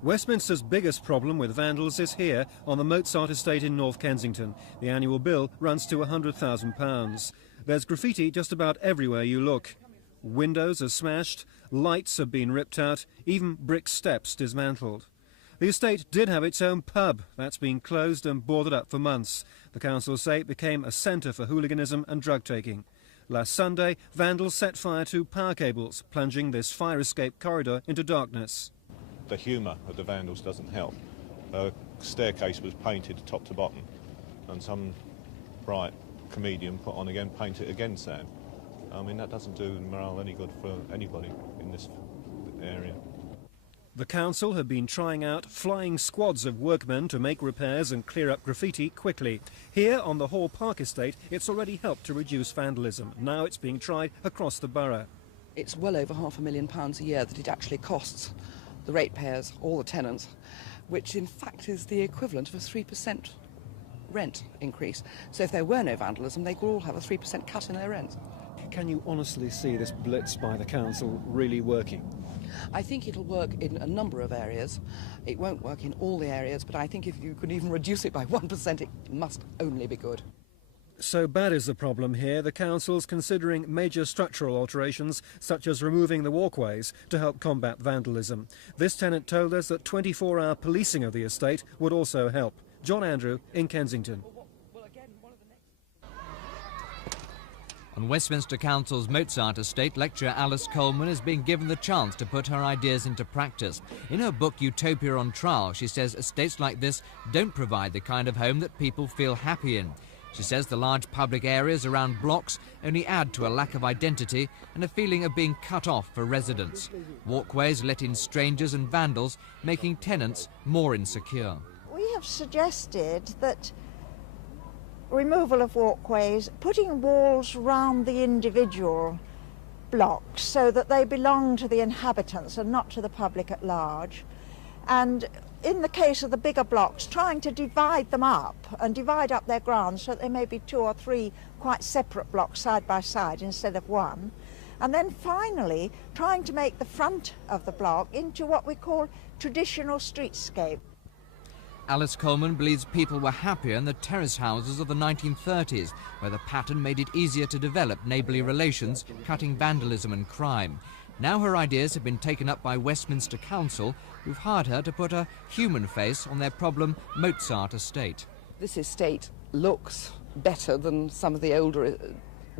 Westminster's biggest problem with vandals is here on the Mozart Estate in North Kensington. The annual bill runs to £100,000. There's graffiti just about everywhere you look. Windows are smashed, lights have been ripped out, even brick steps dismantled. The estate did have its own pub. That's been closed and boarded up for months. The council say it became a centre for hooliganism and drug-taking. Last Sunday, vandals set fire to power cables, plunging this fire escape corridor into darkness. The humour of the vandals doesn't help. A staircase was painted top to bottom, and some bright comedian put on again, paint it again, Sam. I mean, that doesn't do morale any good for anybody in this area. The council have been trying out flying squads of workmen to make repairs and clear up graffiti quickly. Here on the Hall Park estate, it's already helped to reduce vandalism. Now it's being tried across the borough. It's well over £500,000 a year that it actually costs the ratepayers, all the tenants, which in fact is the equivalent of a 3% rent increase. So if there were no vandalism, they could all have a 3% cut in their rents. Can you honestly see this blitz by the council really working? I think it'll work in a number of areas. It won't work in all the areas, but I think if you could even reduce it by 1%, it must only be good. So bad is the problem here, the council's considering major structural alterations, such as removing the walkways, to help combat vandalism. This tenant told us that 24-hour policing of the estate would also help. John Andrew in Kensington. On Westminster Council's Mozart Estate, lecturer Alice Coleman is being given the chance to put her ideas into practice. In her book Utopia on Trial, she says estates like this don't provide the kind of home that people feel happy in. She says the large public areas around blocks only add to a lack of identity and a feeling of being cut off for residents. Walkways let in strangers and vandals, making tenants more insecure. We have suggested that removal of walkways, putting walls round the individual blocks so that they belong to the inhabitants and not to the public at large, and in the case of the bigger blocks, trying to divide them up and divide up their grounds so that there may be 2 or 3 quite separate blocks side by side instead of one. And then finally, trying to make the front of the block into what we call traditional streetscape. Alice Coleman believes people were happier in the terrace houses of the 1930s, where the pattern made it easier to develop neighbourly relations, cutting vandalism and crime. Now her ideas have been taken up by Westminster Council, who've hired her to put a human face on their problem Mozart Estate. This estate looks better than some of the older,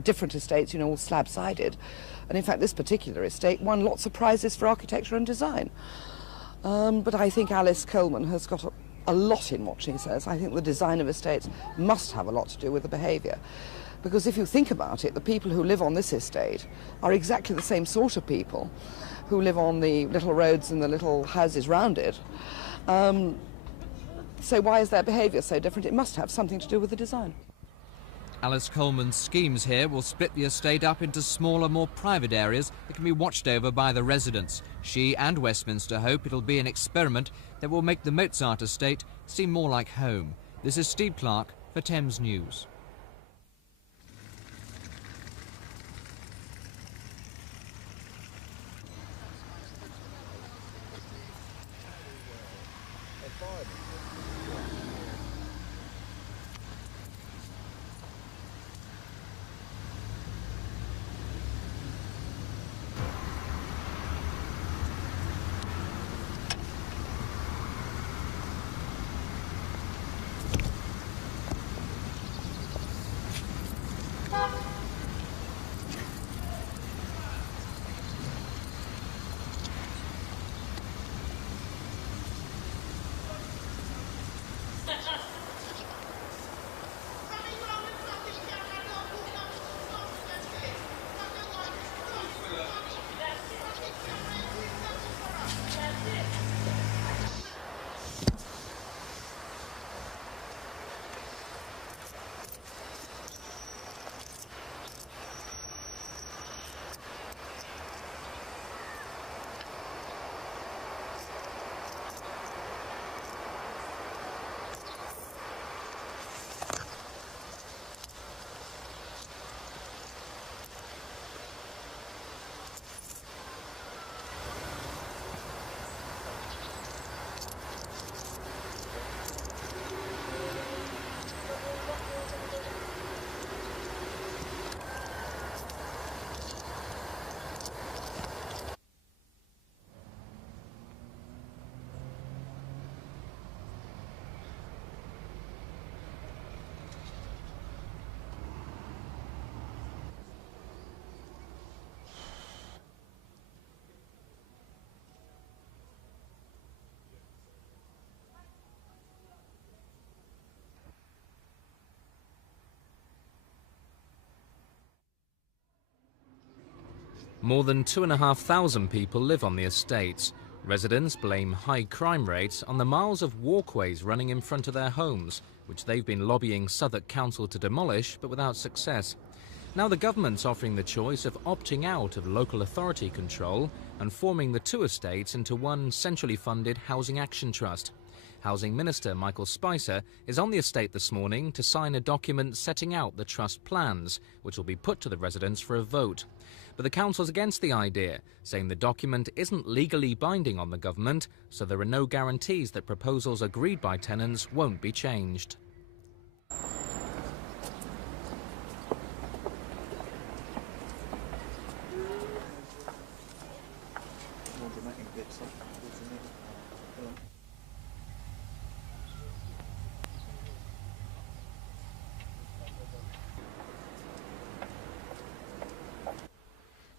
different estates, you know, all slab-sided. And in fact, this particular estate won lots of prizes for architecture and design. But I think Alice Coleman has got a lot in what she says. I think the design of estates must have a lot to do with the behaviour. Because if you think about it, the people who live on this estate are exactly the same sort of people who live on the little roads and the little houses round it. So why is their behaviour so different? It must have something to do with the design. Alice Coleman's schemes here will split the estate up into smaller, more private areas that can be watched over by the residents. She and Westminster hope it'll be an experiment that will make the Mozart Estate seem more like home. This is Steve Clark for Thames News. More than 2,500 people live on the estates. Residents blame high crime rates on the miles of walkways running in front of their homes, which they've been lobbying Southwark Council to demolish, but without success. Now the government's offering the choice of opting out of local authority control and forming the two estates into one centrally funded housing action trust. Housing Minister Michael Spicer is on the estate this morning to sign a document setting out the trust plans, which will be put to the residents for a vote. But the council's against the idea, saying the document isn't legally binding on the government, so there are no guarantees that proposals agreed by tenants won't be changed.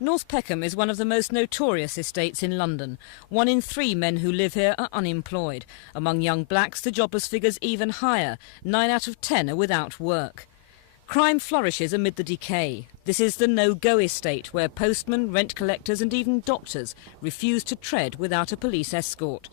North Peckham is one of the most notorious estates in London. 1 in 3 men who live here are unemployed. Among young blacks, the jobless figure's even higher. 9 out of 10 are without work. Crime flourishes amid the decay. This is the no-go estate, where postmen, rent collectors and even doctors refuse to tread without a police escort.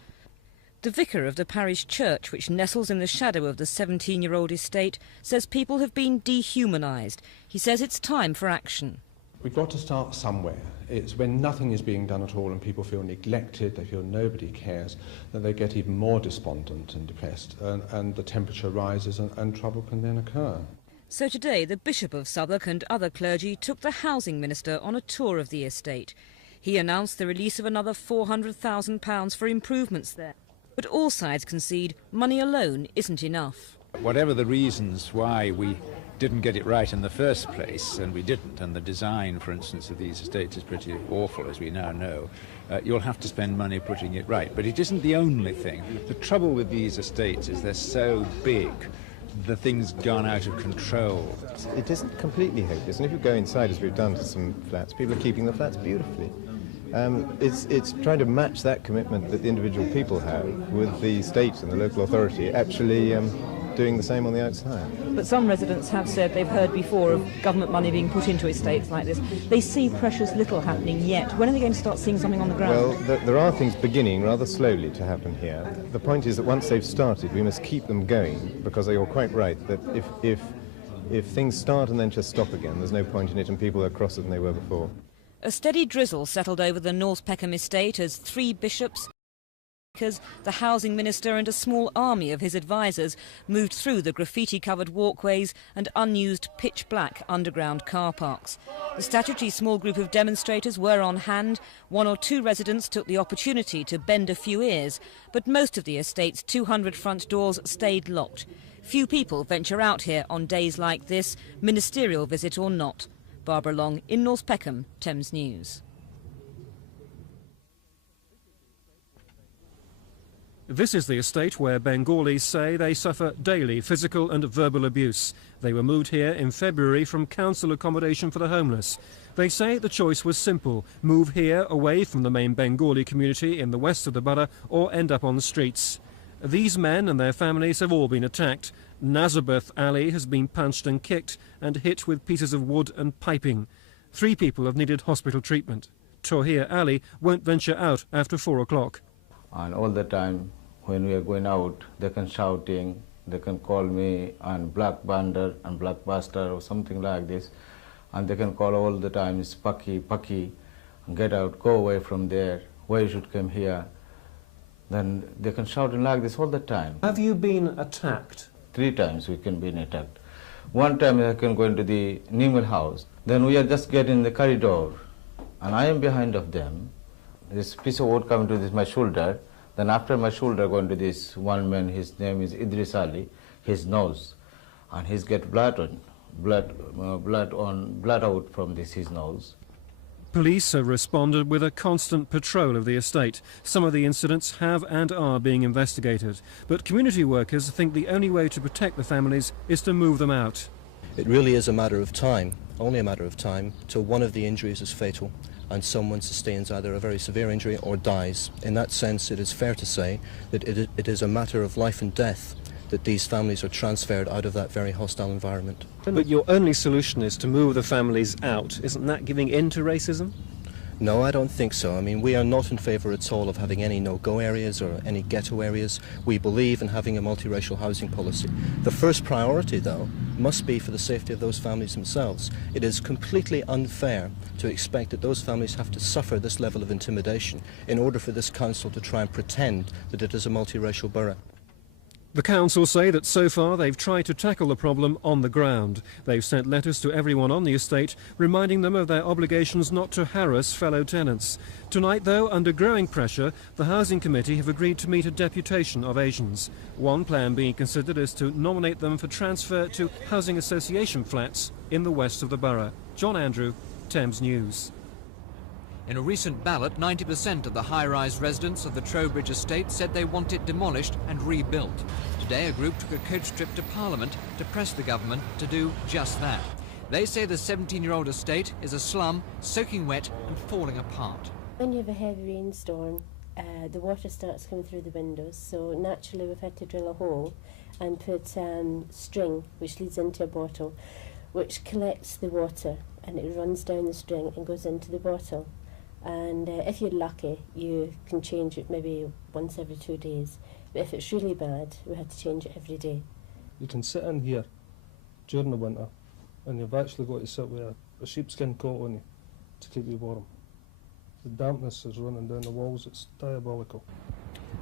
The vicar of the parish church, which nestles in the shadow of the 17-year-old estate, says people have been dehumanised. He says it's time for action. We've got to start somewhere. It's when nothing is being done at all and people feel neglected, they feel nobody cares, that they get even more despondent and depressed, and the temperature rises and trouble can then occur. So today the Bishop of Southwark and other clergy took the Housing Minister on a tour of the estate. He announced the release of another £400,000 for improvements there. But all sides concede money alone isn't enough. Whatever the reasons why we didn't get it right in the first place, and we didn't, and the design, for instance, of these estates is pretty awful, as we now know, you'll have to spend money putting it right. But it isn't the only thing. The trouble with these estates is they're so big, the thing's gone out of control. It isn't completely hopeless, and if you go inside, as we've done to some flats, people are keeping the flats beautifully. It's trying to match that commitment that the individual people have with the state and the local authority actually doing the same on the outside. But some residents have said they've heard before of government money being put into estates like this. They see precious little happening yet. When are they going to start seeing something on the ground? Well, there are things beginning rather slowly to happen here. The point is that once they've started, we must keep them going, because you're quite right that if things start and then just stop again, there's no point in it and people are crosser than they were before. A steady drizzle settled over the North Peckham estate as 3 bishops, the Housing Minister and a small army of his advisers moved through the graffiti-covered walkways and unused pitch-black underground car parks. The statutory small group of demonstrators were on hand. 1 or 2 residents took the opportunity to bend a few ears, but most of the estate's 200 front doors stayed locked. Few people venture out here on days like this, ministerial visit or not. Barbara Long in North Peckham, Thames News. This is the estate where Bengalis say they suffer daily physical and verbal abuse. They were moved here in February from council accommodation for the homeless. They say the choice was simple: move here away from the main Bengali community in the west of the borough or end up on the streets. These men and their families have all been attacked. Nazarbath Ali has been punched and kicked and hit with pieces of wood and piping. 3 people have needed hospital treatment. Tohir Ali won't venture out after 4 o'clock. And all the time when we are going out, they can shouting, they can call me and black bander and black bastard or something like this. And they can call all the time, it's Paki, Paki, get out, go away from there, why you should come here. Then they can shouting like this all the time. Have you been attacked? 3 times we can be attacked. One time I can go into the Nimel house. Then we are just getting the corridor, and I am behind of them. This piece of wood coming to this my shoulder. Then after my shoulder going to this one man, his name is Idris Ali, his nose, and he's get blood out from this his nose. Police have responded with a constant patrol of the estate. Some of the incidents have and are being investigated, but community workers think the only way to protect the families is to move them out. It really is a matter of time, only a matter of time, till one of the injuries is fatal and someone sustains either a very severe injury or dies. In that sense, it is fair to say that it is a matter of life and death that these families are transferred out of that very hostile environment. But your only solution is to move the families out. Isn't that giving in to racism? No, I don't think so. I mean, we are not in favour at all of having any no-go areas or any ghetto areas. We believe in having a multiracial housing policy. The first priority, though, must be for the safety of those families themselves. It is completely unfair to expect that those families have to suffer this level of intimidation in order for this council to try and pretend that it is a multiracial borough. The council say that so far they've tried to tackle the problem on the ground. They've sent letters to everyone on the estate reminding them of their obligations not to harass fellow tenants. Tonight, though, under growing pressure, the Housing Committee have agreed to meet a deputation of Asians. One plan being considered is to nominate them for transfer to housing association flats in the west of the borough. John Andrew, Thames News. In a recent ballot, 90% of the high-rise residents of the Trowbridge Estate said they want it demolished and rebuilt. Today, a group took a coach trip to Parliament to press the government to do just that. They say the 17-year-old estate is a slum, soaking wet and falling apart. When you have a heavy rainstorm, the water starts coming through the windows, so naturally we've had to drill a hole and put string, which leads into a bottle, which collects the water, and it runs down the string and goes into the bottle. And if you're lucky, you can change it maybe once every 2 days. But if it's really bad, we have to change it every day. You can sit in here during the winter, and you've actually got to sit with a sheepskin coat on you to keep you warm. The dampness is running down the walls, it's diabolical.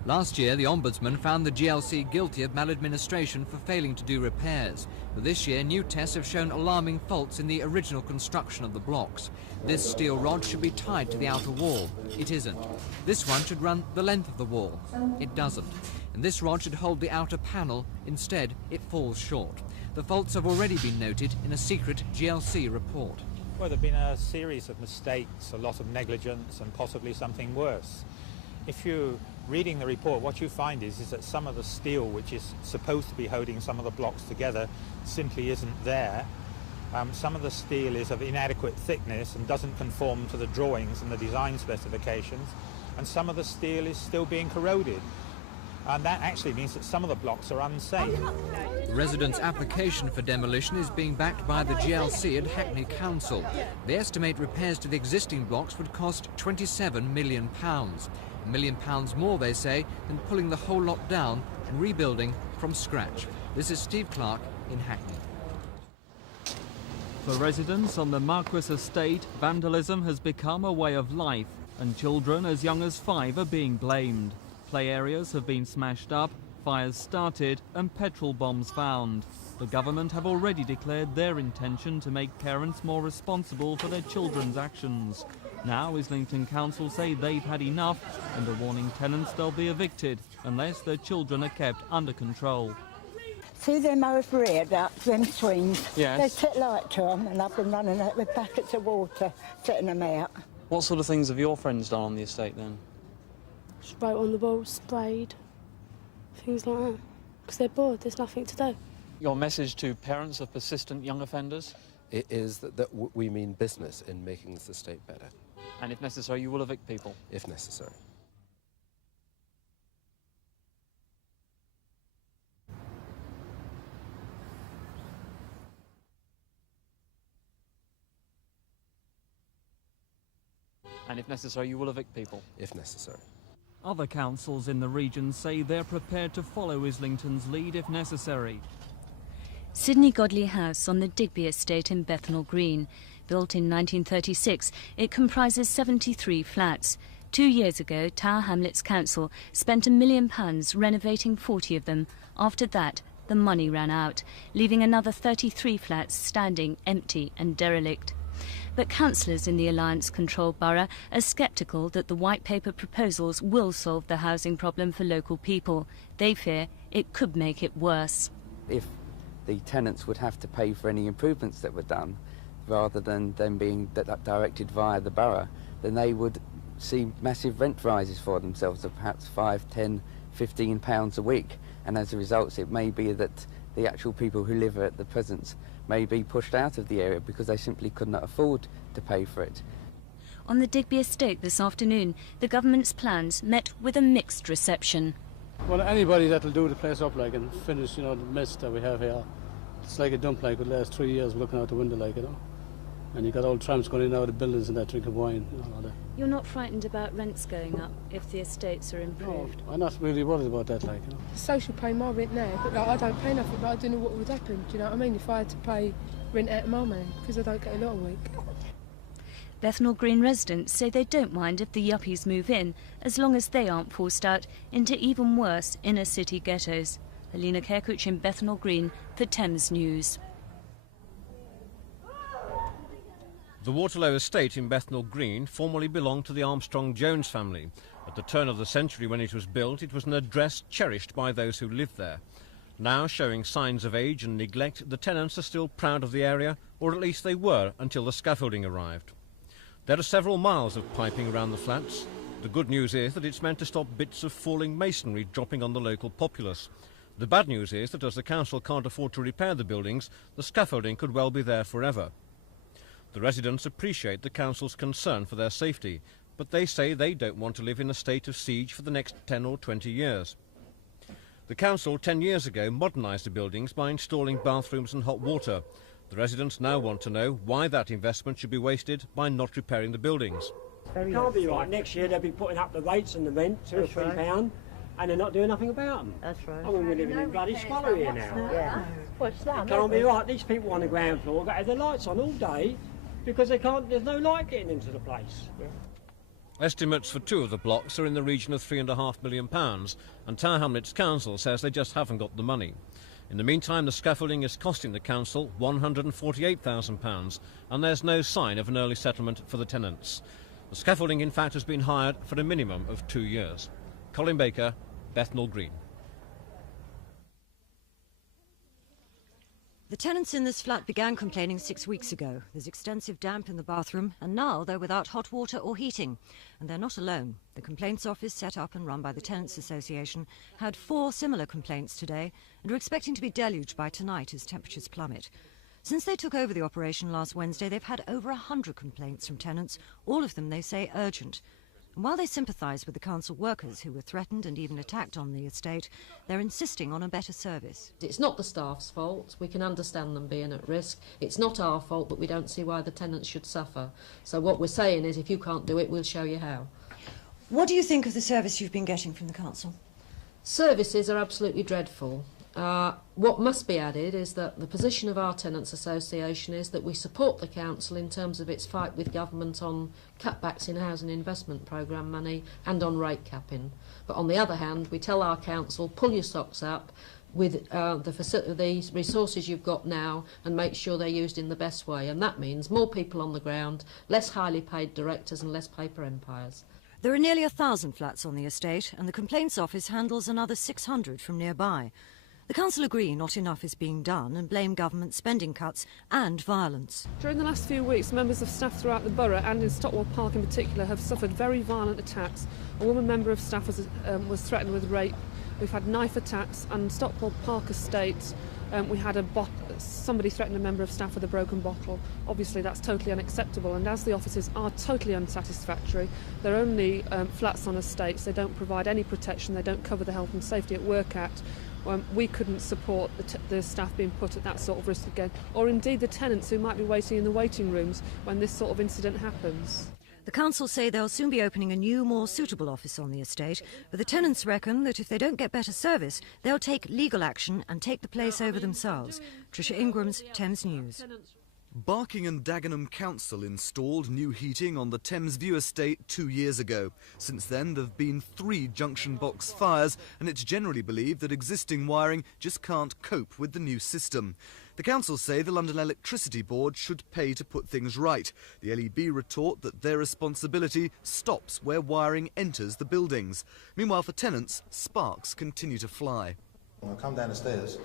Last year, the Ombudsman found the GLC guilty of maladministration for failing to do repairs. But this year, new tests have shown alarming faults in the original construction of the blocks. This steel rod should be tied to the outer wall. It isn't. This one should run the length of the wall. It doesn't. And this rod should hold the outer panel. Instead, it falls short. The faults have already been noted in a secret GLC report. Well, there have been a series of mistakes, a lot of negligence, and possibly something worse. If you're reading the report, what you find is that some of the steel, which is supposed to be holding some of the blocks together, simply isn't there. Some of the steel is of inadequate thickness and doesn't conform to the drawings and the design specifications, and some of the steel is still being corroded. And that actually means that some of the blocks are unsafe. The residents' application for demolition is being backed by the GLC and Hackney Council. They estimate repairs to the existing blocks would cost £27 million. £1 million more, they say, than pulling the whole lot down and rebuilding from scratch. This is Steve Clark in Hackney. For residents on the Marquess Estate, vandalism has become a way of life, and children as young as 5 are being blamed. Play areas have been smashed up, fires started and petrol bombs found. The government have already declared their intention to make parents more responsible for their children's actions. Now Islington Council say they've had enough and are warning tenants they'll be evicted unless their children are kept under control. See them over here, them swings? Yes. They set light to them, and I've been running out with buckets of water, setting them out. What sort of things have your friends done on the estate then? Just wrote on the wall, sprayed, things like that. Because they're bored, there's nothing to do. Your message to parents of persistent young offenders? It is that we mean business in making this estate better. And if necessary, you will evict people? If necessary. And if necessary, you will evict people? If necessary. Other councils in the region say they're prepared to follow Islington's lead if necessary. Sidney Godley House on the Digby Estate in Bethnal Green. Built in 1936, it comprises 73 flats. 2 years ago, Tower Hamlets Council spent £1 million renovating 40 of them. After that, the money ran out, leaving another 33 flats standing empty and derelict. But councillors in the Alliance-controlled borough are sceptical that the White Paper proposals will solve the housing problem for local people. They fear it could make it worse. If the tenants would have to pay for any improvements that were done, rather than them being directed via the borough, then they would see massive rent rises for themselves of perhaps £5, £10, £15 a week. And as a result, it may be that the actual people who live at the present may be pushed out of the area because they simply could not afford to pay for it. On the Digby Estate this afternoon, the government's plans met with a mixed reception. Well, anybody that'll do the place up like and finish, the mess that we have here, it's like a dump like it last 3 years looking out the window like, And you've got old tramps going in and out of buildings and that, drinking wine. And all that. You're not frightened about rents going up if the estates are improved? I'm not really worried about that, like. Social pay my rent now, but like, I don't pay nothing, but I don't know what would happen, do you know what I mean, if I had to pay rent out of my money, because I don't get a lot a week. Bethnal Green residents say they don't mind if the yuppies move in, as long as they aren't forced out into even worse inner-city ghettos. Alina Kerkuch in Bethnal Green for Thames News. The Waterlow Estate in Bethnal Green formerly belonged to the Armstrong-Jones family. At the turn of the century when it was built, it was an address cherished by those who lived there. Now, showing signs of age and neglect, the tenants are still proud of the area, or at least they were until the scaffolding arrived. There are several miles of piping around the flats. The good news is that it's meant to stop bits of falling masonry dropping on the local populace. The bad news is that as the council can't afford to repair the buildings, the scaffolding could well be there forever. The residents appreciate the council's concern for their safety, but they say they don't want to live in a state of siege for the next 10 or 20 years. The council 10 years ago modernised the buildings by installing bathrooms and hot water. The residents now want to know why that investment should be wasted by not repairing the buildings. It can't be right. Next year they'll be putting up the rates and the rent, £2 or £3, and they're not doing nothing about them. That's right. I mean, we're living in bloody squalor here now. Yeah. What's that? It can't be right. These people on the ground floor got to have their lights on all day because they can't. There's no light getting into the place. Yeah. Estimates for 2 of the blocks are in the region of £3.5 million, and Tower Hamlets Council says they just haven't got the money. In the meantime, the scaffolding is costing the council £148,000, and there's no sign of an early settlement for the tenants. The scaffolding, in fact, has been hired for a minimum of 2 years. Colin Baker, Bethnal Green. The tenants in this flat began complaining 6 weeks ago. There's extensive damp in the bathroom, and now they're without hot water or heating. And they're not alone. The complaints office, set up and run by the Tenants Association, had 4 similar complaints today and are expecting to be deluged by tonight as temperatures plummet. Since they took over the operation last Wednesday, they've had over 100 complaints from tenants, all of them, they say, urgent. And while they sympathise with the council workers who were threatened and even attacked on the estate, they're insisting on a better service. It's not the staff's fault. We can understand them being at risk. It's not our fault, but we don't see why the tenants should suffer. So what we're saying is if you can't do it, we'll show you how. What do you think of the service you've been getting from the council? Services are absolutely dreadful. What must be added is that the position of our Tenants Association is that we support the council in terms of its fight with government on cutbacks in housing investment programme money and on rate capping. But on the other hand, we tell our council, pull your socks up with the resources you've got now and make sure they're used in the best way. And that means more people on the ground, less highly paid directors and less paper empires. There are nearly 1,000 flats on the estate, and the Complaints Office handles another 600 from nearby. The council agree not enough is being done and blame government spending cuts and violence. During the last few weeks, members of staff throughout the borough and in Stockwell Park in particular have suffered very violent attacks. A woman member of staff was threatened with rape. We've had knife attacks, and Stockwell Park Estate, we had somebody threatened a member of staff with a broken bottle. Obviously that's totally unacceptable, and as the offices are totally unsatisfactory, they're only flats on estates, they don't provide any protection, they don't cover the Health and Safety at Work Act. We couldn't support the staff being put at that sort of risk again, or indeed the tenants who might be waiting in the waiting rooms when this sort of incident happens. The council say they'll soon be opening a new, more suitable office on the estate, but the tenants reckon that if they don't get better service, they'll take legal action and take the place over themselves. Tricia Ingram's Thames News. Barking and Dagenham Council installed new heating on the Thames View estate 2 years ago. Since then, there have been 3 junction box fires, and it's generally believed that existing wiring just can't cope with the new system. The council say the London Electricity Board should pay to put things right. The LEB retort that their responsibility stops where wiring enters the buildings. Meanwhile, for tenants, sparks continue to fly. I come down the stairs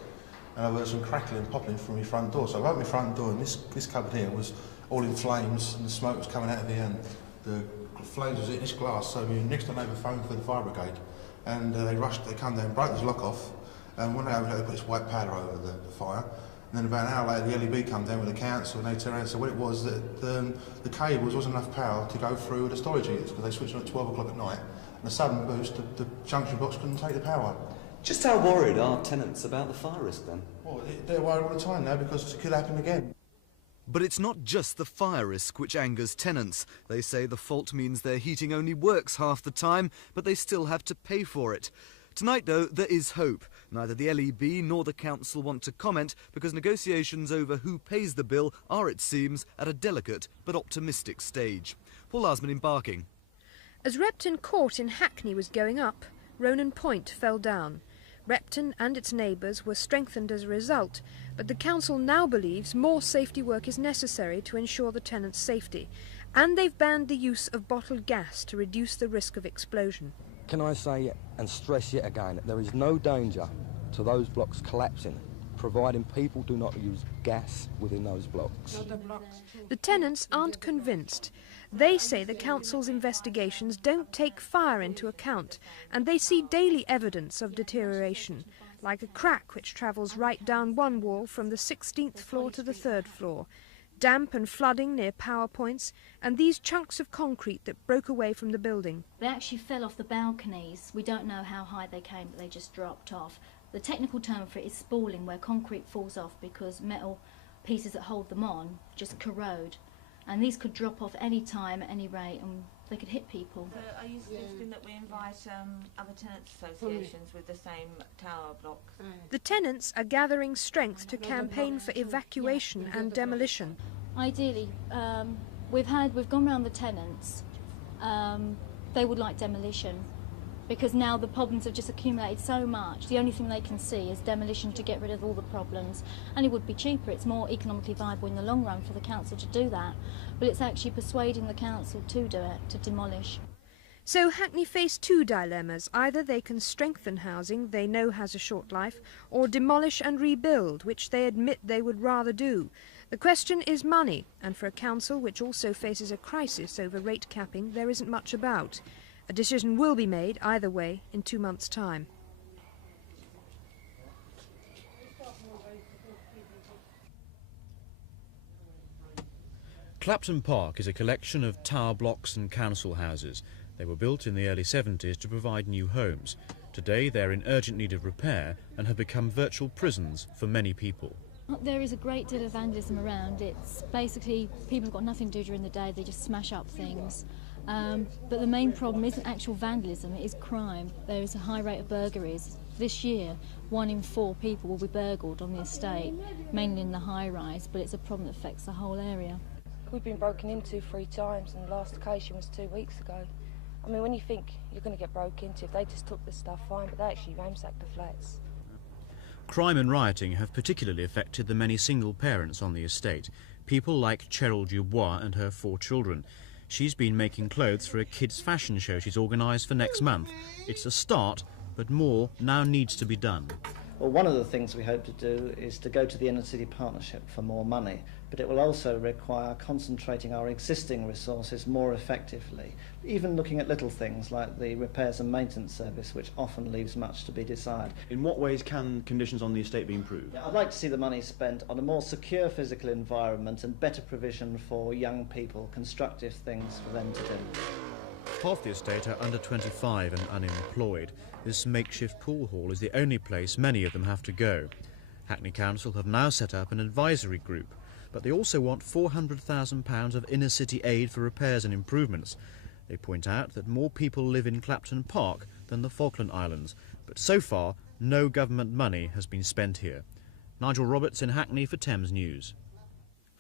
and I heard some crackling popping from my front door. So I opened my front door, and this cupboard here was all in flames, and the smoke was coming out of here, and the flames was hitting this glass. So my next door neighbour phoned for the fire brigade, and they come down, broke this lock off, and when they opened it, they put this white powder over the fire. And then about an hour later, the LEB come down with the council, and they turned around and said what it was, that the cables wasn't enough power to go through the storage heaters, because they switched on at 12 o'clock at night, and a sudden boost, the junction box couldn't take the power. Just how worried are tenants about the fire risk then? Well, they're worried all the time now because it could happen again. But it's not just the fire risk which angers tenants. They say the fault means their heating only works half the time, but they still have to pay for it. Tonight, though, there is hope. Neither the LEB nor the council want to comment because negotiations over who pays the bill are, it seems, at a delicate but optimistic stage. Paul Asman in Barking. As Repton Court in Hackney was going up, Ronan Point fell down. Repton and its neighbours were strengthened as a result, but the council now believes more safety work is necessary to ensure the tenants' safety, and they've banned the use of bottled gas to reduce the risk of explosion. Can I say and stress yet again that there is no danger to those blocks collapsing, providing people do not use gas within those blocks. The tenants aren't convinced. They say the council's investigations don't take fire into account, and they see daily evidence of deterioration, like a crack which travels right down one wall from the 16th floor to the 3rd floor, damp and flooding near power points, and these chunks of concrete that broke away from the building. They actually fell off the balconies. We don't know how high they came, but they just dropped off. The technical term for it is spalling, where concrete falls off because metal pieces that hold them on just corrode. And these could drop off any time, at any rate, and they could hit people. So are you suggesting that we invite other tenants' associations with the same tower blocks? The tenants are gathering strength to campaign for evacuation and demolition. Ideally, we've gone round the tenants. They would like demolition, because now the problems have just accumulated so much. The only thing they can see is demolition to get rid of all the problems, and it would be cheaper. It's more economically viable in the long run for the council to do that, but it's actually persuading the council to do it, to demolish. So Hackney face two dilemmas. Either they can strengthen housing they know has a short life, or demolish and rebuild, which they admit they would rather do. The question is money, and for a council which also faces a crisis over rate capping, there isn't much about. A decision will be made, either way, in 2 months' time. Clapton Park is a collection of tower blocks and council houses. They were built in the early 70s to provide new homes. Today they're in urgent need of repair and have become virtual prisons for many people. There is a great deal of vandalism around. It's basically people have got nothing to do during the day, they just smash up things. But the main problem isn't actual vandalism, it is crime. There is a high rate of burglaries. This year, 1 in 4 people will be burgled on the estate, mainly in the high-rise, but it's a problem that affects the whole area. We've been broken into 3 times, and the last occasion was 2 weeks ago. I mean, when you think you're going to get broke into, if they just took the stuff, fine, but they actually ransacked the flats. Crime and rioting have particularly affected the many single parents on the estate, people like Cheryl Dubois and her 4 children. She's been making clothes for a kids' fashion show she's organised for next month. It's a start, but more now needs to be done. Well, one of the things we hope to do is to go to the Inner City Partnership for more money, but it will also require concentrating our existing resources more effectively, even looking at little things like the repairs and maintenance service, which often leaves much to be desired. In what ways can conditions on the estate be improved? I'd like to see the money spent on a more secure physical environment and better provision for young people, constructive things for them to do. Half the estate are under 25 and unemployed. This makeshift pool hall is the only place many of them have to go. Hackney Council have now set up an advisory group, but they also want £400,000 of inner city aid for repairs and improvements. They point out that more people live in Clapton Park than the Falkland Islands, but so far no government money has been spent here. Nigel Roberts in Hackney for Thames News.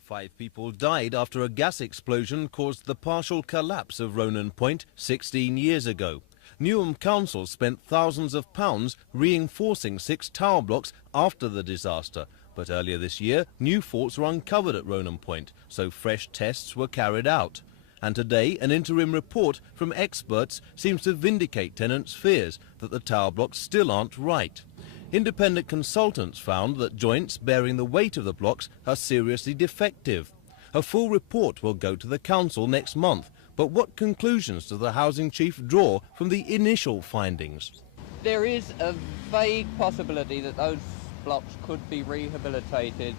5 people died after a gas explosion caused the partial collapse of Ronan Point 16 years ago. Newham Council spent thousands of pounds reinforcing 6 tower blocks after the disaster, but earlier this year new faults were uncovered at Ronan Point, so fresh tests were carried out. And today an interim report from experts seems to vindicate tenants' fears that the tower blocks still aren't right. Independent consultants found that joints bearing the weight of the blocks are seriously defective. A full report will go to the council next month, but what conclusions does the housing chief draw from the initial findings? There is a vague possibility that those blocks could be rehabilitated,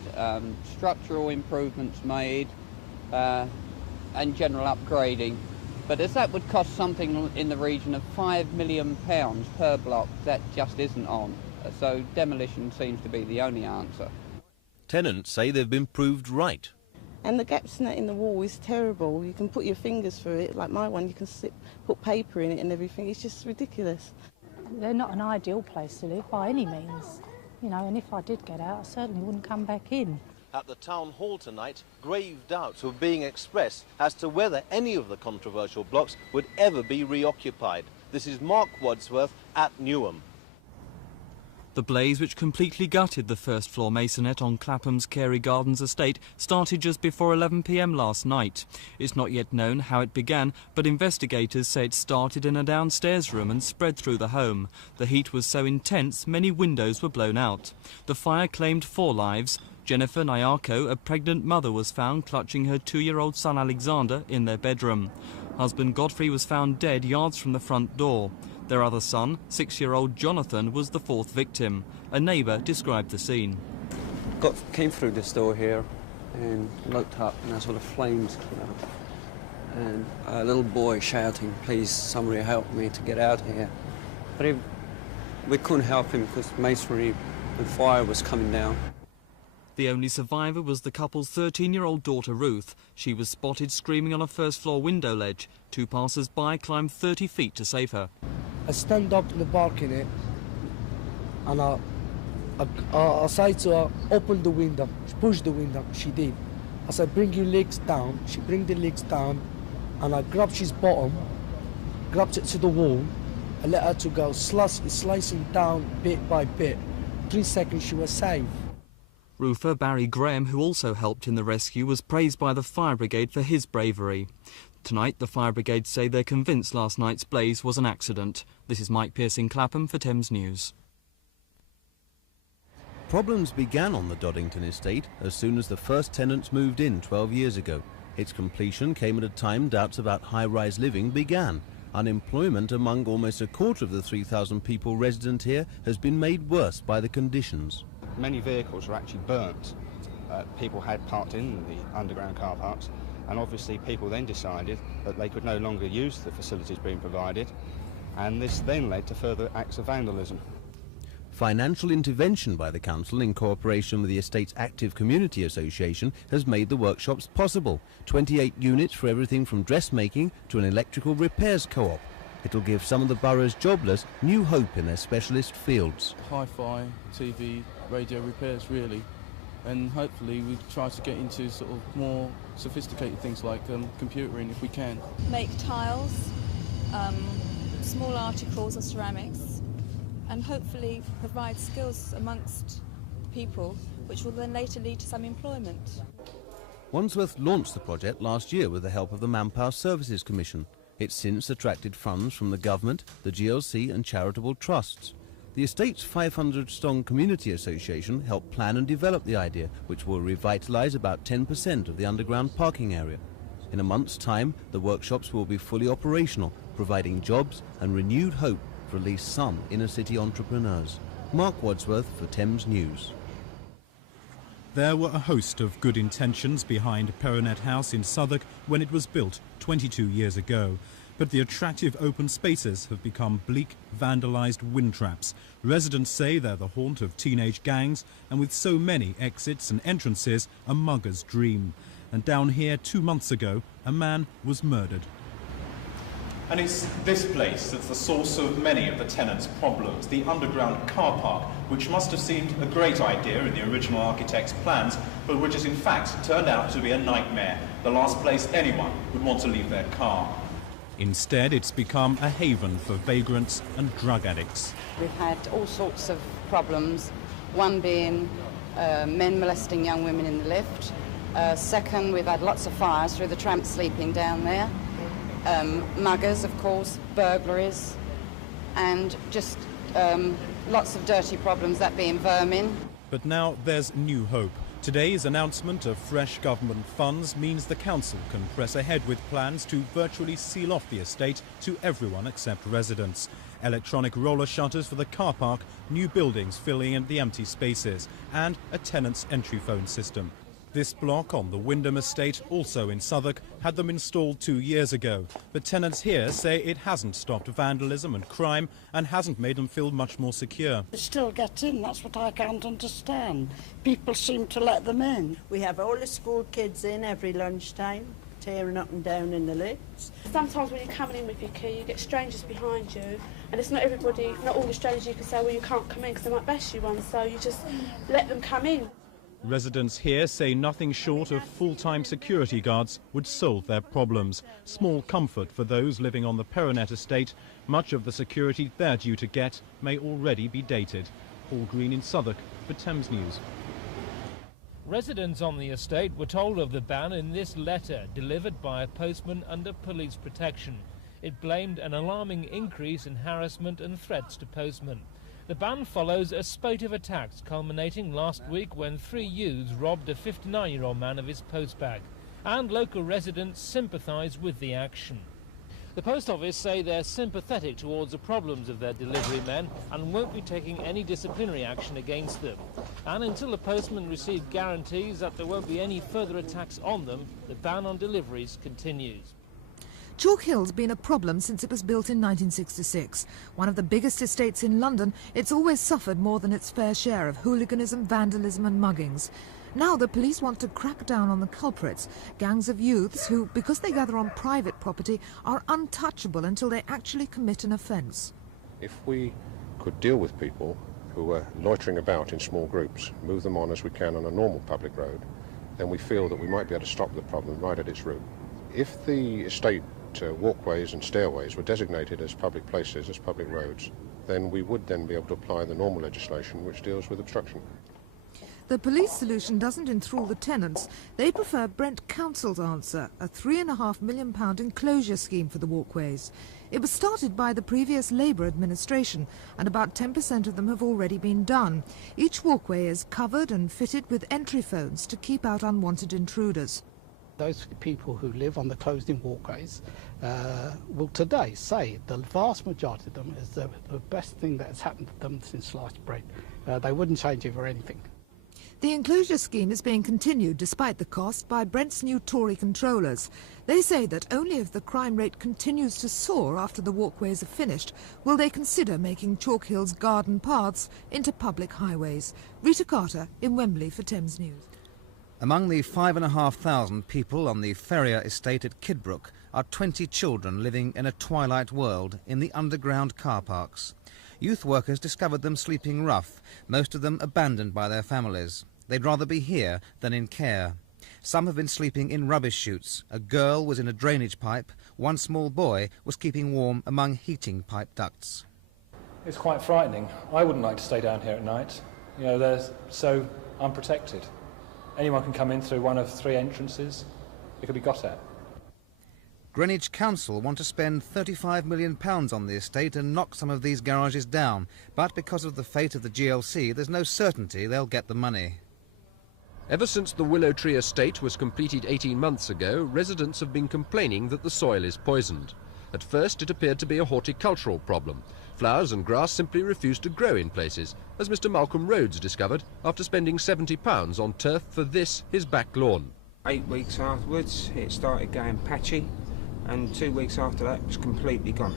structural improvements made, and general upgrading. But as that would cost something in the region of £5 million per block, that just isn't on. So demolition seems to be the only answer. Tenants say they've been proved right. And the gaps in the wall is terrible. You can put your fingers through it, like my one, you can put paper in it and everything. It's just ridiculous. They're not an ideal place to live by any means, you know, and if I did get out, I certainly wouldn't come back in. At the town hall tonight, grave doubts were being expressed as to whether any of the controversial blocks would ever be reoccupied. This is Mark Wadsworth at Newham. The blaze, which completely gutted the first-floor masonette on Clapham's Carey Gardens estate, started just before 11 p.m. last night. It's not yet known how it began, but investigators say it started in a downstairs room and spread through the home. The heat was so intense, many windows were blown out. The fire claimed 4 lives. Jennifer Nyarko, a pregnant mother, was found clutching her 2-year-old son Alexander in their bedroom. Husband Godfrey was found dead yards from the front door. Their other son, 6-year-old Jonathan, was the 4th victim. A neighbour described the scene. Came through this door here and looked up and I saw the flames come out. And a little boy shouting, "Please, somebody help me to get out here." But we couldn't help him because masonry and fire was coming down. The only survivor was the couple's 13-year-old daughter Ruth. She was spotted screaming on a first-floor window ledge. 2 passers-by climbed 30 feet to save her. I stand up in the balcony and I say to her, open the window, push the window. She did. I said, bring your legs down. She bring the legs down and I grabbed his bottom, grabbed it to the wall, I let her to go, slicing down bit by bit. 3 seconds she was safe. Roofer Barry Graham, who also helped in the rescue, was praised by the fire brigade for his bravery. Tonight, the fire brigade say they're convinced last night's blaze was an accident. This is Mike Pearce in Clapham for Thames News. Problems began on the Doddington estate as soon as the first tenants moved in 12 years ago. Its completion came at a time doubts about high-rise living began. Unemployment among almost a quarter of the 3,000 people resident here has been made worse by the conditions. Many vehicles were actually burnt. People had parked in the underground car parks, and obviously people then decided that they could no longer use the facilities being provided, and this then led to further acts of vandalism. Financial intervention by the council in cooperation with the estate's active community association has made the workshops possible. 28 units for everything from dressmaking to an electrical repairs co-op. It'll give some of the borough's jobless new hope in their specialist fields. Hi-fi, TV, radio repairs really, and hopefully we try to get into sort of more sophisticated things like computering if we can. Make tiles, small articles or ceramics, and hopefully provide skills amongst people which will then later lead to some employment. Wandsworth launched the project last year with the help of the Manpower Services Commission. It's since attracted funds from the government, the GLC and charitable trusts. The estate's 500-strong community association helped plan and develop the idea, which will revitalise about 10% of the underground parking area. In a month's time, the workshops will be fully operational, providing jobs and renewed hope for at least some inner-city entrepreneurs. Mark Wadsworth for Thames News. There were a host of good intentions behind Peronet House in Southwark when it was built 22 years ago. But the attractive open spaces have become bleak, vandalised wind traps. Residents say they're the haunt of teenage gangs, and with so many exits and entrances, a mugger's dream. And down here 2 months ago, a man was murdered. And it's this place that's the source of many of the tenants' problems, the underground car park, which must have seemed a great idea in the original architect's plans, but which has in fact turned out to be a nightmare, the last place anyone would want to leave their car. Instead, it's become a haven for vagrants and drug addicts. We've had all sorts of problems, one being men molesting young women in the lift. Second, we've had lots of fires through the tramps sleeping down there. Muggers, of course, burglaries, and just lots of dirty problems, that being vermin. But now there's new hope. Today's announcement of fresh government funds means the council can press ahead with plans to virtually seal off the estate to everyone except residents. Electronic roller shutters for the car park, new buildings filling in the empty spaces, and a tenant's entry phone system. This block on the Wyndham Estate, also in Southwark, had them installed 2 years ago. But tenants here say it hasn't stopped vandalism and crime and hasn't made them feel much more secure. They still get in, that's what I can't understand. People seem to let them in. We have all the school kids in every lunchtime, tearing up and down in the lifts. Sometimes when you're coming in with your key, you get strangers behind you, and it's not everybody, not all the strangers you can say, well, you can't come in because they might bash you one, so you just let them come in. Residents here say nothing short of full-time security guards would solve their problems. Small comfort for those living on the Teviot Estate. Much of the security they're due to get may already be dated. Paul Green in Southwark for Thames News. Residents on the estate were told of the ban in this letter delivered by a postman under police protection. It blamed an alarming increase in harassment and threats to postmen. The ban follows a spate of attacks culminating last week when 3 youths robbed a 59-year-old man of his postbag, and local residents sympathise with the action. The post office say they're sympathetic towards the problems of their delivery men and won't be taking any disciplinary action against them. And until the postmen receive guarantees that there won't be any further attacks on them, the ban on deliveries continues. Chalk Hill's been a problem since it was built in 1966. One of the biggest estates in London, it's always suffered more than its fair share of hooliganism, vandalism and muggings. Now the police want to crack down on the culprits, gangs of youths who, because they gather on private property, are untouchable until they actually commit an offence. If we could deal with people who are loitering about in small groups, move them on as we can on a normal public road, then we feel that we might be able to stop the problem right at its root. If the estate walkways and stairways were designated as public places, as public roads, then we would then be able to apply the normal legislation which deals with obstruction. The police solution doesn't enthrall the tenants. They prefer Brent Council's answer, a £3.5 million enclosure scheme for the walkways. It was started by the previous Labour administration, and about 10% of them have already been done. Each walkway is covered and fitted with entry phones to keep out unwanted intruders. Those people who live on the closed-in walkways will today say the vast majority of them is the best thing that has happened to them since sliced bread. They wouldn't change it for anything. The enclosure scheme is being continued despite the cost by Brent's new Tory controllers. They say that only if the crime rate continues to soar after the walkways are finished will they consider making Chalk Hill's garden paths into public highways. Rita Carter in Wembley for Thames News. Among the 5,500 people on the Teviot Estate at Kidbrooke are 20 children living in a twilight world in the underground car parks. Youth workers discovered them sleeping rough, most of them abandoned by their families. They'd rather be here than in care. Some have been sleeping in rubbish chutes. A girl was in a drainage pipe. One small boy was keeping warm among heating pipe ducts. It's quite frightening. I wouldn't like to stay down here at night. You know, they're so unprotected. Anyone can come in through one of 3 entrances. It could be got at. Greenwich Council want to spend £35 million on the estate and knock some of these garages down, but because of the fate of the GLC, there's no certainty they'll get the money. Ever since the Willow Tree Estate was completed 18 months ago, residents have been complaining that the soil is poisoned. At first it appeared to be a horticultural problem. Flowers and grass simply refused to grow in places, as Mr Malcolm Rhodes discovered after spending £70 on turf for this, his back lawn. 8 weeks afterwards it started going patchy, and 2 weeks after that it was completely gone.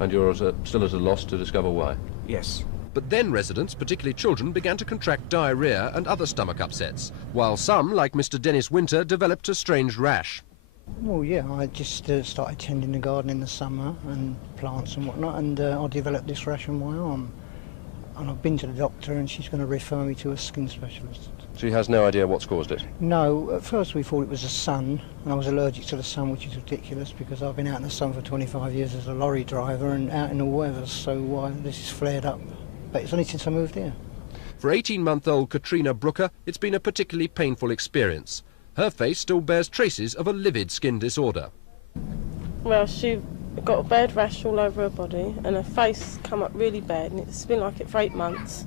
And you're still at a loss to discover why? Yes. But then residents, particularly children, began to contract diarrhoea and other stomach upsets, while some, like Mr Dennis Winter, developed a strange rash. Well, yeah, I just started tending the garden in the summer and plants and whatnot, and I developed this rash on my arm. And I've been to the doctor and she's going to refer me to a skin specialist. She has no idea what's caused it? No, at first we thought it was the sun, and I was allergic to the sun, which is ridiculous because I've been out in the sun for 25 years as a lorry driver and out in all weathers, so this is flared up. But it's only since I moved here. For 18-month-old Katrina Brooker, it's been a particularly painful experience. Her face still bears traces of a livid skin disorder. Well, she got a bad rash all over her body and her face come up really bad, and it's been like it for 8 months.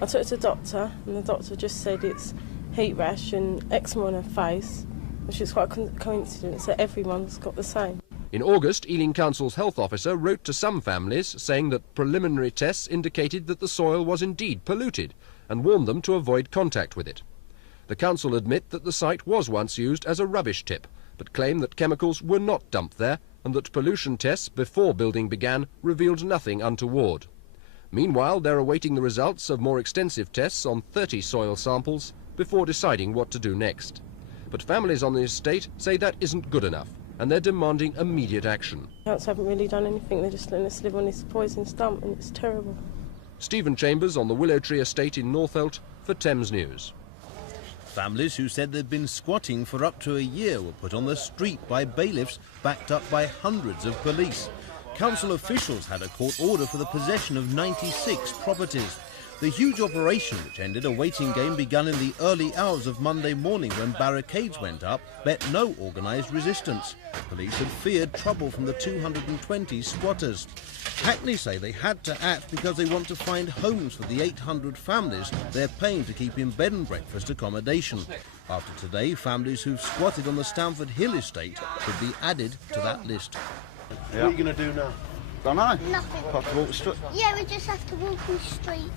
I took her to the doctor and the doctor just said it's heat rash and eczema on her face, which is quite a coincidence that everyone's got the same. In August, Ealing Council's health officer wrote to some families saying that preliminary tests indicated that the soil was indeed polluted and warned them to avoid contact with it. The council admit that the site was once used as a rubbish tip, but claim that chemicals were not dumped there and that pollution tests before building began revealed nothing untoward. Meanwhile, they're awaiting the results of more extensive tests on 30 soil samples before deciding what to do next. But families on the estate say that isn't good enough, and they're demanding immediate action. Council haven't really done anything, they're just letting us live on this poison stump, and it's terrible. Stephen Chambers on the Willow Tree Estate in Northolt for Thames News. Families who said they'd been squatting for up to a year were put on the street by bailiffs backed up by hundreds of police. Council officials had a court order for the possession of 96 properties. The huge operation, which ended a waiting game, begun in the early hours of Monday morning when barricades went up, met no organised resistance. Police had feared trouble from the 220 squatters. Hackney say they had to act because they want to find homes for the 800 families they're paying to keep in bed and breakfast accommodation. After today, families who've squatted on the Stamford Hill estate could be added to that list. What are you going to do now? Don't know. Nothing. Have to walk the street? Yeah, we just have to walk the street.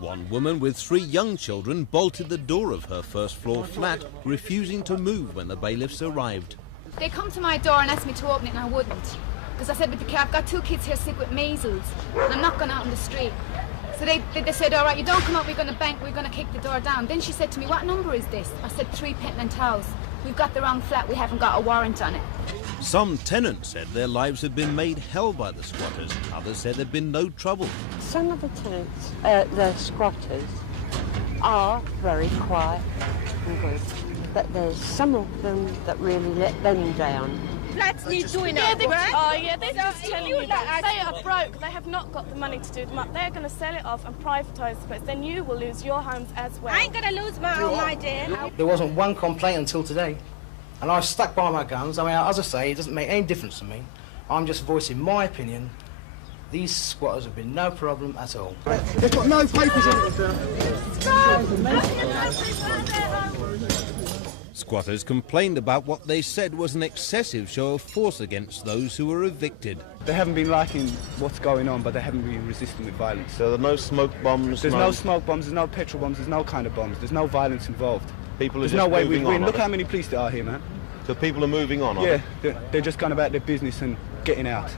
One woman with 3 young children bolted the door of her first-floor flat, refusing to move when the bailiffs arrived. They come to my door and asked me to open it and I wouldn't. Because I said, with the kid, I've got 2 kids here sick with measles and I'm not going out on the street. So they said, all right, you don't come out, we're going to bank, we're going to kick the door down. Then she said to me, what number is this? I said, 3 Pentland House. We've got the wrong flat, we haven't got a warrant on it. Some tenants said their lives had been made hell by the squatters. Others said there'd been no trouble. Some of the tenants, the squatters, are very quiet and good. But there's some of them that really let them down. Flats need doing up, right? Oh, yeah, they're just telling you that they are broke. They have not got the money to do them up. They're going to sell it off and privatise the place. Then you will lose your homes as well. I ain't going to lose my home, my dear. There wasn't one complaint until today. And I stuck by my guns. I mean, as I say, it doesn't make any difference to me. I'm just voicing my opinion. These squatters have been no problem at all. They've got no papers in it, Squatters complained about what they said was an excessive show of force against those who were evicted. They haven't been liking what's going on, but they haven't been resisting with violence. So there are no smoke bombs? There's no smoke bombs, there's no petrol bombs, there's no kind of bombs, there's no violence involved. People are there's just no way we moving win. on. Look how many police there are here, man. So people are moving on, Yeah, they're just going about their business and getting out.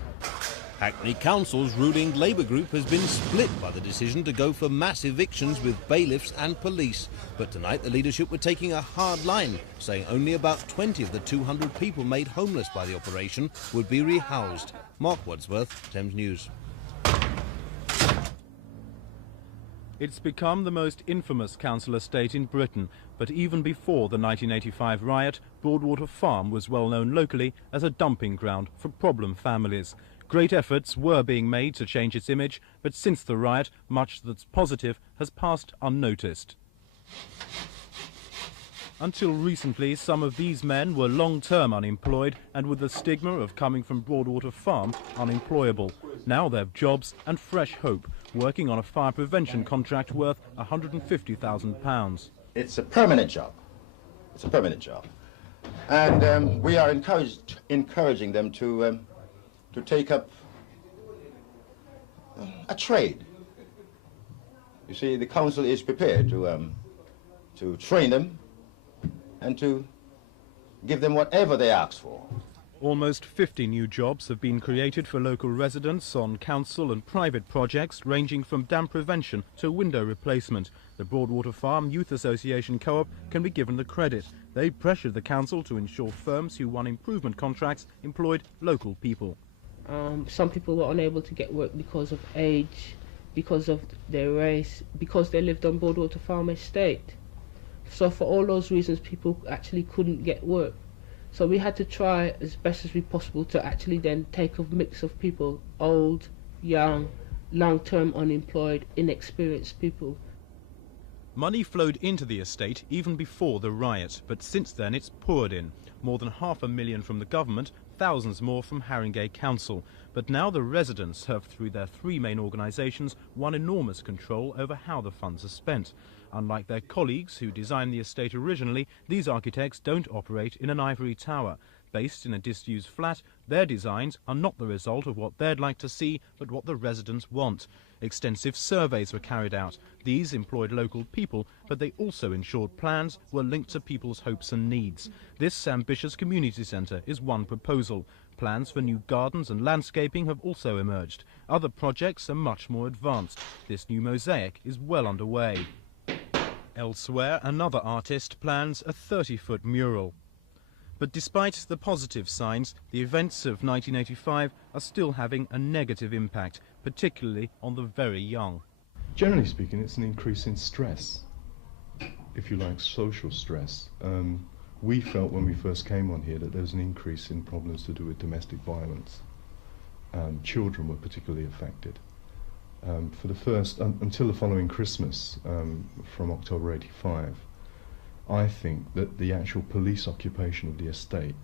Hackney Council's ruling Labour group has been split by the decision to go for mass evictions with bailiffs and police. But tonight the leadership were taking a hard line, saying only about 20 of the 200 people made homeless by the operation would be rehoused. Mark Wadsworth, Thames News. It's become the most infamous council estate in Britain, but even before the 1985 riot, Broadwater Farm was well known locally as a dumping ground for problem families. Great efforts were being made to change its image, but since the riot, much that's positive has passed unnoticed. Until recently, some of these men were long-term unemployed and with the stigma of coming from Broadwater Farm unemployable. Now they have jobs and fresh hope, working on a fire prevention contract worth £150,000. It's a permanent job. It's a permanent job. And we are encouraging them to take up a trade. You see, the council is prepared to train them and to give them whatever they ask for. Almost 50 new jobs have been created for local residents on council and private projects ranging from damp prevention to window replacement. The Broadwater Farm Youth Association Co-op can be given the credit. They pressured the council to ensure firms who won improvement contracts employed local people. Some people were unable to get work because of age, because of their race, because they lived on Broadwater Farm Estate. So for all those reasons, people actually couldn't get work. So we had to try as best as we possible to actually then take a mix of people, old, young, long-term unemployed, inexperienced people. Money flowed into the estate even before the riot, but since then it's poured in. More than £500,000 from the government, thousands more from Haringey Council. But now the residents have, through their 3 main organisations, won enormous control over how the funds are spent. Unlike their colleagues who designed the estate originally, these architects don't operate in an ivory tower. Based in a disused flat, their designs are not the result of what they'd like to see, but what the residents want. Extensive surveys were carried out. These employed local people, but they also ensured plans were linked to people's hopes and needs. This ambitious community centre is one proposal. Plans for new gardens and landscaping have also emerged. Other projects are much more advanced. This new mosaic is well underway. Elsewhere, another artist plans a 30-foot mural. But despite the positive signs, the events of 1985 are still having a negative impact, particularly on the very young. Generally speaking, it's an increase in stress, if you like, social stress. We felt when we first came on here that there was an increase in problems to do with domestic violence. Children were particularly affected. For the first, until the following Christmas, from October '85, I think that the actual police occupation of the estate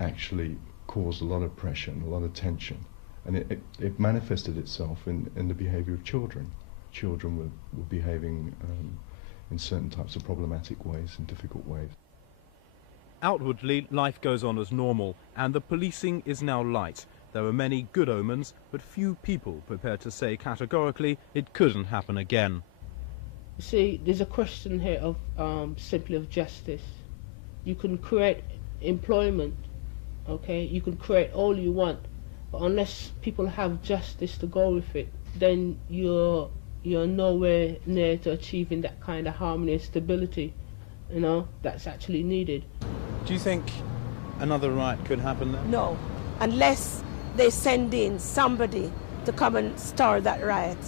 actually caused a lot of pressure and a lot of tension, and it manifested itself in the behaviour of children. Children were behaving in certain types of problematic ways, in difficult ways. Outwardly, life goes on as normal, and the policing is now light. There are many good omens, but few people prepared to say categorically it couldn't happen again. See, there's a question here of simply of justice. You can create employment, okay? You can create all you want, but unless people have justice to go with it, then you're nowhere near to achieving that kind of harmony and stability, you know, that's actually needed. Do you think another riot could happen then? No, unless they send in somebody to come and start that riot.